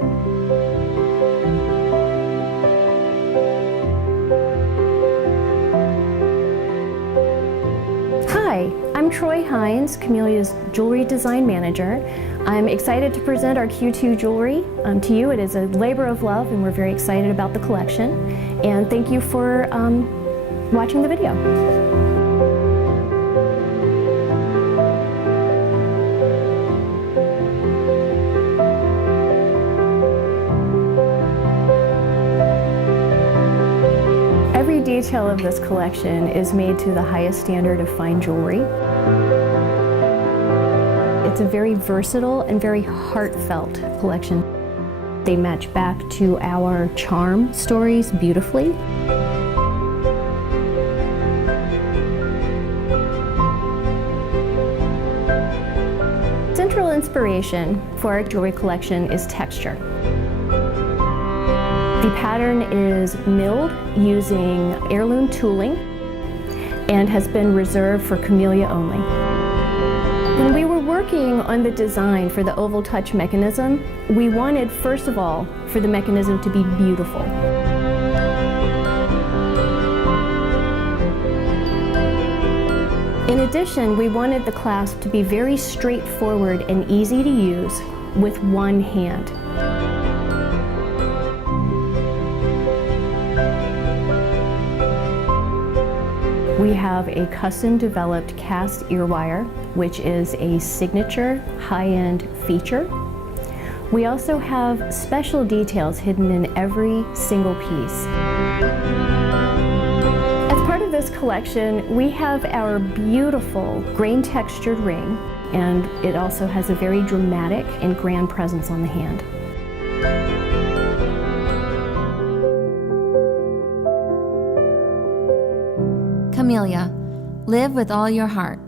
Hi, I'm Troy Hines, Chamilia's Jewelry Design Manager. I'm excited to present our Q2 jewelry to you. It is a labor of love and we're very excited about the collection. And thank you for watching the video. Every detail of this collection is made to the highest standard of fine jewelry. It's a very versatile and very heartfelt collection. They match back to our charm stories beautifully. Central inspiration for our jewelry collection is texture. The pattern is milled using heirloom tooling and has been reserved for Chamilia only. When we were working on the design for the oval touch mechanism, we wanted, first of all, for the mechanism to be beautiful. In addition, we wanted the clasp to be very straightforward and easy to use with one hand. We have a custom-developed cast ear wire, which is a signature high-end feature. We also have special details hidden in every single piece. As part of this collection, we have our beautiful grain-textured ring, and it also has a very dramatic and grand presence on the hand. Chamilia, live with all your heart.